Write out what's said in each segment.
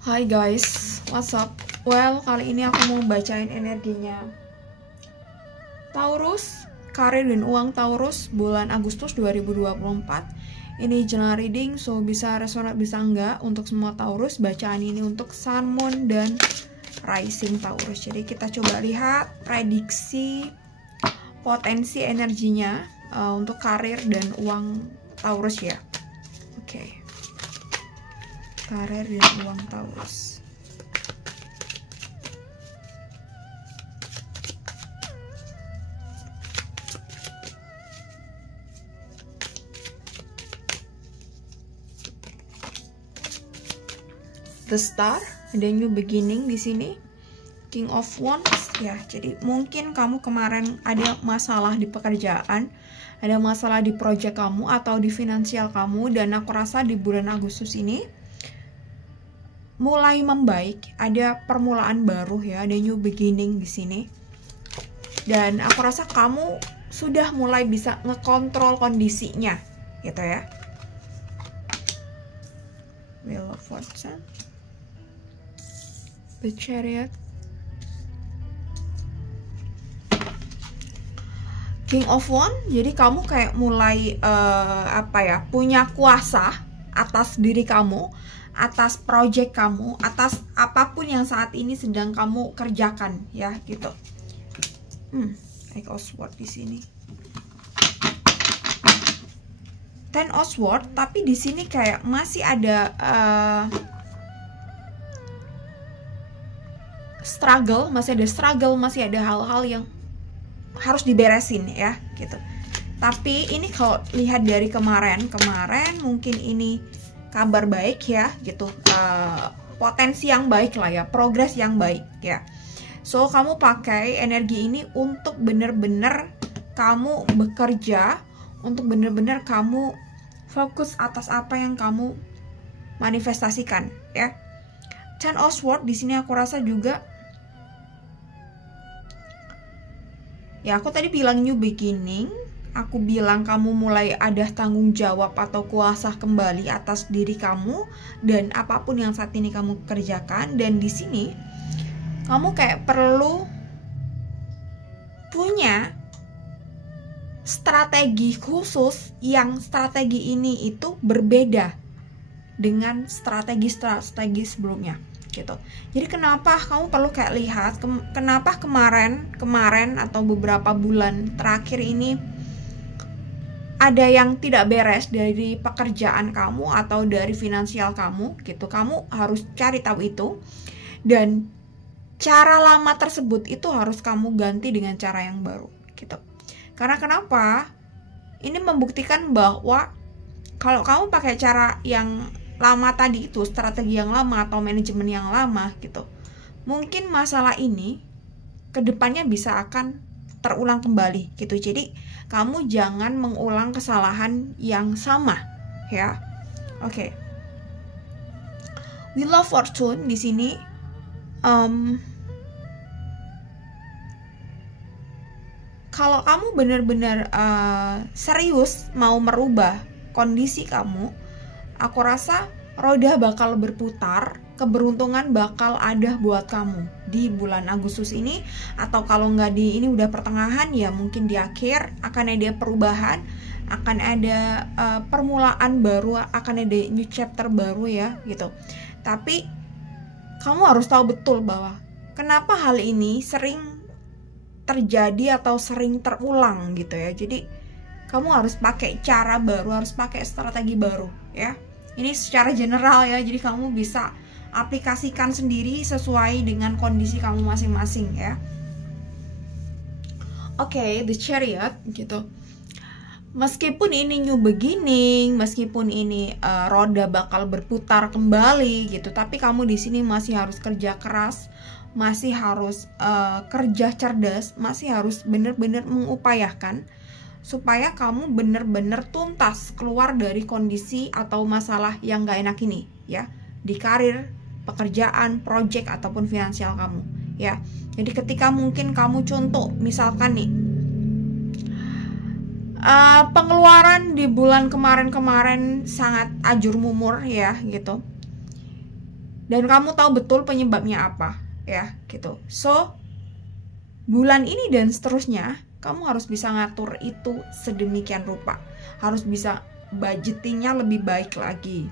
Hai guys, what's up? Well, kali ini aku mau bacain energinya Taurus, karir dan uang Taurus bulan Agustus 2024. Ini general reading, so bisa resonate bisa enggak untuk semua Taurus. Bacaan ini untuk Sun, Moon, dan Rising Taurus. Jadi kita coba lihat prediksi potensi energinya untuk karir dan uang Taurus ya. Oke. Karir dan uang Taurus. The Star, ada new beginning di sini. King of Wands ya. Jadi mungkin kamu kemarin ada masalah di pekerjaan, ada masalah di proyek kamu atau di finansial kamu, dan aku rasa di bulan Agustus ini mulai membaik, ada permulaan baru ya, ada new beginning di sini. Dan aku rasa kamu sudah mulai bisa ngekontrol kondisinya, gitu ya. Wheel of Fortune, The Chariot, King of Wands. Jadi kamu kayak mulai punya kuasa atas diri kamu, atas project kamu, atas apapun yang saat ini sedang kamu kerjakan ya gitu. Eight of Swords di sini. Ten of Swords, tapi di sini kayak masih ada struggle, masih ada hal-hal yang harus diberesin ya gitu. Tapi ini kalau lihat dari kemarin mungkin ini kabar baik ya gitu, potensi yang baik lah ya, progres yang baik ya. So kamu pakai energi ini untuk bener-bener kamu bekerja, untuk bener-bener kamu fokus atas apa yang kamu manifestasikan ya. Ten of Swords di sini aku rasa juga ya, aku tadi bilang new beginning. Aku bilang kamu mulai ada tanggung jawab atau kuasa kembali atas diri kamu dan apapun yang saat ini kamu kerjakan. Dan di sini kamu kayak perlu punya strategi khusus, yang strategi ini itu berbeda dengan strategi sebelumnya gitu. Jadi kenapa kamu perlu kayak lihat kenapa kemarin atau beberapa bulan terakhir ini ada yang tidak beres dari pekerjaan kamu atau dari finansial kamu gitu. Kamu harus cari tahu itu, dan cara lama tersebut itu harus kamu ganti dengan cara yang baru gitu. Karena kenapa? Ini membuktikan bahwa kalau kamu pakai cara yang lama tadi itu, strategi yang lama atau manajemen yang lama gitu, mungkin masalah ini kedepannya bisa akan terulang kembali gitu. Jadi kamu jangan mengulang kesalahan yang sama ya. Oke. Wheel of Fortune di sini kalau kamu benar-benar serius mau merubah kondisi kamu, aku rasa roda bakal berputar, keberuntungan bakal ada buat kamu di bulan Agustus ini. Atau kalau nggak di ini udah pertengahan ya, mungkin di akhir akan ada perubahan, akan ada permulaan baru, akan ada new chapter baru ya gitu. Tapi kamu harus tahu betul bahwa kenapa hal ini sering terjadi atau sering terulang gitu ya. Jadi kamu harus pakai cara baru, harus pakai strategi baru ya. Ini secara general ya, jadi kamu bisa aplikasikan sendiri sesuai dengan kondisi kamu masing-masing ya. Oke, The Chariot gitu. Meskipun ini new beginning, meskipun ini roda bakal berputar kembali gitu, tapi kamu di sini masih harus kerja keras, masih harus kerja cerdas, masih harus benar-benar mengupayakan supaya kamu bener-bener tuntas keluar dari kondisi atau masalah yang gak enak ini ya, di karir, pekerjaan, project ataupun finansial kamu ya. Jadi ketika mungkin kamu contoh misalkan nih pengeluaran di bulan kemarin sangat ajur mumur ya gitu, dan kamu tahu betul penyebabnya apa, ya gitu. So bulan ini dan seterusnya kamu harus bisa ngatur itu sedemikian rupa, harus bisa budgetingnya lebih baik lagi.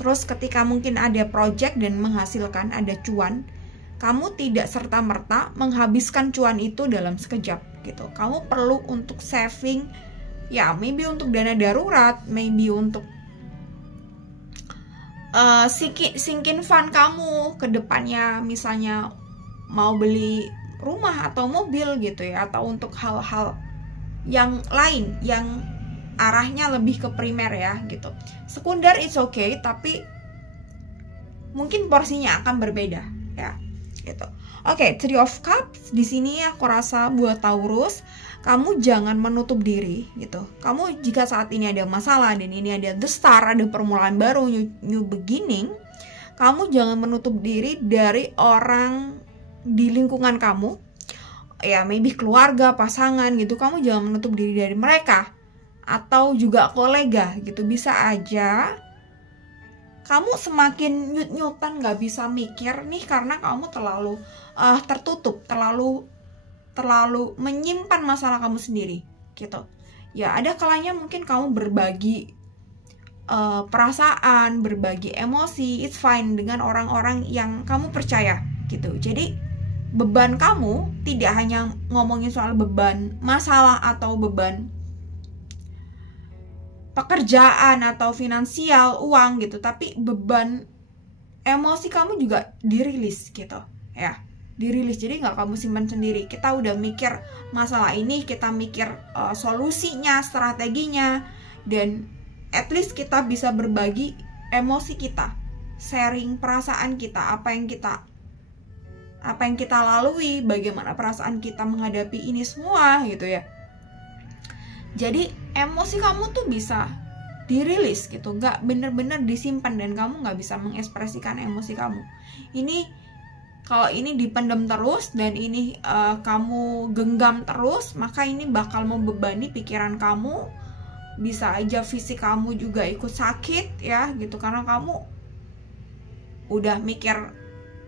Terus ketika mungkin ada project dan menghasilkan, ada cuan, kamu tidak serta-merta menghabiskan cuan itu dalam sekejap gitu. Kamu perlu untuk saving, ya maybe untuk dana darurat, maybe untuk sinking fund kamu ke depannya, misalnya mau beli rumah atau mobil gitu ya, atau untuk hal-hal yang lain yang arahnya lebih ke primer ya gitu. Sekunder it's okay, tapi mungkin porsinya akan berbeda ya gitu. Oke, Three of Cups di sini aku rasa buat Taurus, kamu jangan menutup diri gitu. Kamu jika saat ini ada masalah dan ini ada the star, ada permulaan baru, new beginning, kamu jangan menutup diri dari orang di lingkungan kamu. Ya, maybe keluarga, pasangan gitu. Kamu jangan menutup diri dari mereka. Atau juga kolega gitu. Bisa aja kamu semakin nyut-nyutan gak bisa mikir nih karena kamu terlalu tertutup, terlalu menyimpan masalah kamu sendiri gitu. Ya ada kalanya mungkin kamu berbagi perasaan, berbagi emosi, it's fine dengan orang-orang yang kamu percaya gitu. Jadi beban kamu tidak hanya ngomongin soal beban masalah atau beban pekerjaan atau finansial, uang gitu, tapi beban emosi kamu juga dirilis gitu ya, dirilis. Jadi nggak kamu simpan sendiri. Kita udah mikir masalah ini, kita mikir solusinya, strateginya, dan at least kita bisa berbagi emosi kita, sharing perasaan kita, apa yang kita lalui, bagaimana perasaan kita menghadapi ini semua gitu ya. Jadi emosi kamu tuh bisa dirilis gitu, gak bener-bener disimpan dan kamu gak bisa mengekspresikan emosi kamu. Ini kalau ini dipendam terus dan ini kamu genggam terus, maka ini bakal membebani pikiran kamu. Bisa aja fisik kamu juga ikut sakit ya gitu, karena kamu udah mikir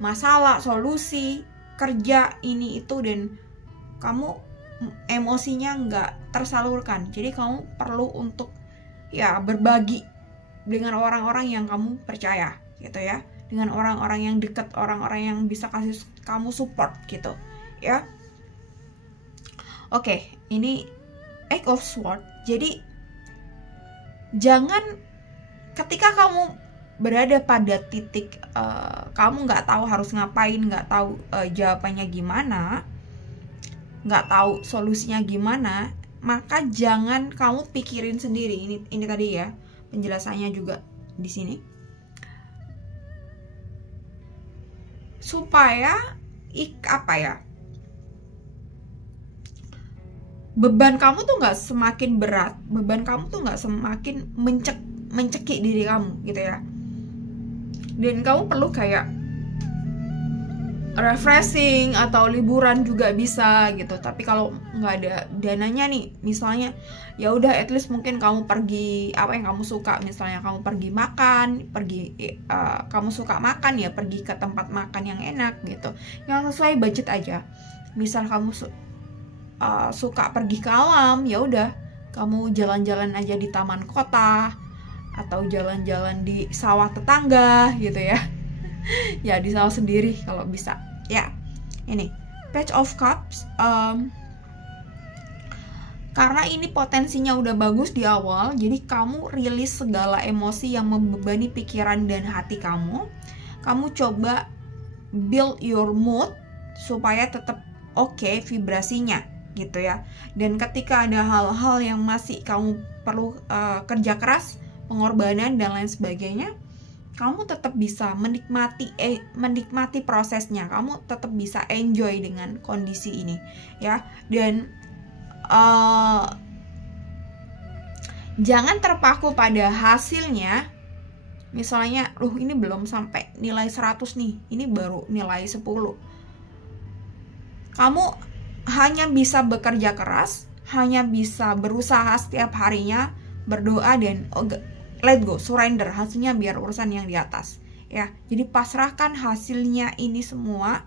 masalah, solusi, kerja ini itu, dan kamu emosinya nggak tersalurkan. Jadi kamu perlu untuk ya berbagi dengan orang-orang yang kamu percaya gitu ya, dengan orang-orang yang dekat, orang-orang yang bisa kasih kamu support gitu ya. Oke, ini Eight of Swords. Jadi jangan ketika kamu berada pada titik kamu nggak tahu harus ngapain, nggak tahu jawabannya gimana, nggak tahu solusinya gimana, maka jangan kamu pikirin sendiri. Ini tadi ya penjelasannya juga di sini, supaya beban kamu tuh nggak semakin berat, beban kamu tuh nggak semakin mencekik diri kamu gitu ya. Dan kamu perlu kayak refreshing atau liburan juga bisa gitu. Tapi kalau nggak ada dananya nih, misalnya ya udah at least mungkin kamu pergi apa yang kamu suka. Misalnya kamu pergi makan, kamu suka makan ya pergi ke tempat makan yang enak gitu, yang sesuai budget aja. Misal kamu suka pergi ke alam, ya udah kamu jalan-jalan aja di taman kota atau jalan-jalan di sawah tetangga gitu ya. Ya di sawah sendiri kalau bisa ya. Ini Page of Cups, karena ini potensinya udah bagus di awal, jadi kamu rilis segala emosi yang membebani pikiran dan hati kamu. Kamu coba build your mood supaya tetap oke vibrasinya gitu ya. Dan ketika ada hal-hal yang masih kamu perlu kerja keras, pengorbanan dan lain sebagainya, kamu tetap bisa menikmati prosesnya. Kamu tetap bisa enjoy dengan kondisi ini ya. Dan jangan terpaku pada hasilnya. Misalnya, ini belum sampai nilai 100 nih, ini baru nilai 10. Kamu hanya bisa bekerja keras, hanya bisa berusaha setiap harinya, berdoa dan let go, surrender, hasilnya biar urusan yang di atas ya. Jadi pasrahkan hasilnya ini semua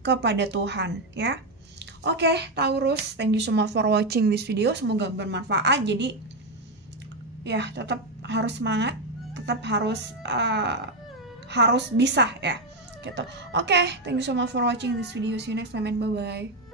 kepada Tuhan, ya. Oke, Taurus, thank you so much for watching this video. Semoga bermanfaat. Jadi ya, tetap harus semangat, tetap harus bisa ya, gitu. Oke, thank you so much for watching this video. See you next time and bye bye.